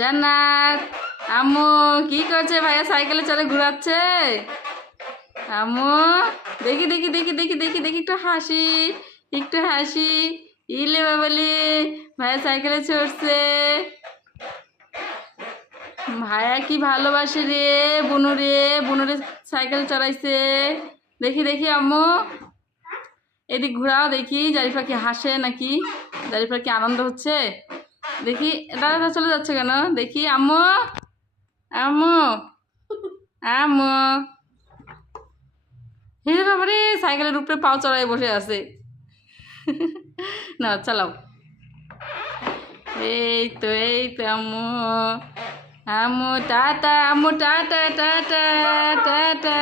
জান্নাত আম্মু কি করছে? ভাইয়া সাইকেলে চলে ঘুরাচ্ছে। আম্মু দেখি দেখি দেখি দেখি দেখি দেখি একটু হাসি, একটু হাসি। ইলে বাবালি, ভাইয়া সাইকেলে চড়ছে। ভাইয়া কি ভালোবাসে রে বুনু রে, বুনু রে সাইকেল চড়াইছে। দেখি দেখি আম্মু এদিক ঘুরাও দেখি, জারিফা কি হাসে নাকি, জারিফার কি আনন্দ হচ্ছে দেখি। দাদা চলে যাচ্ছে কেন দেখি। আম্মু আম্মু আম্মু হিরে বাবারে, সাইকেলের উপরে পাও চড়াই বসে আছে। না চালাও। এই তো আম্মু, আম্মু টাটা, আম্মু টাটা টাটা টাটা।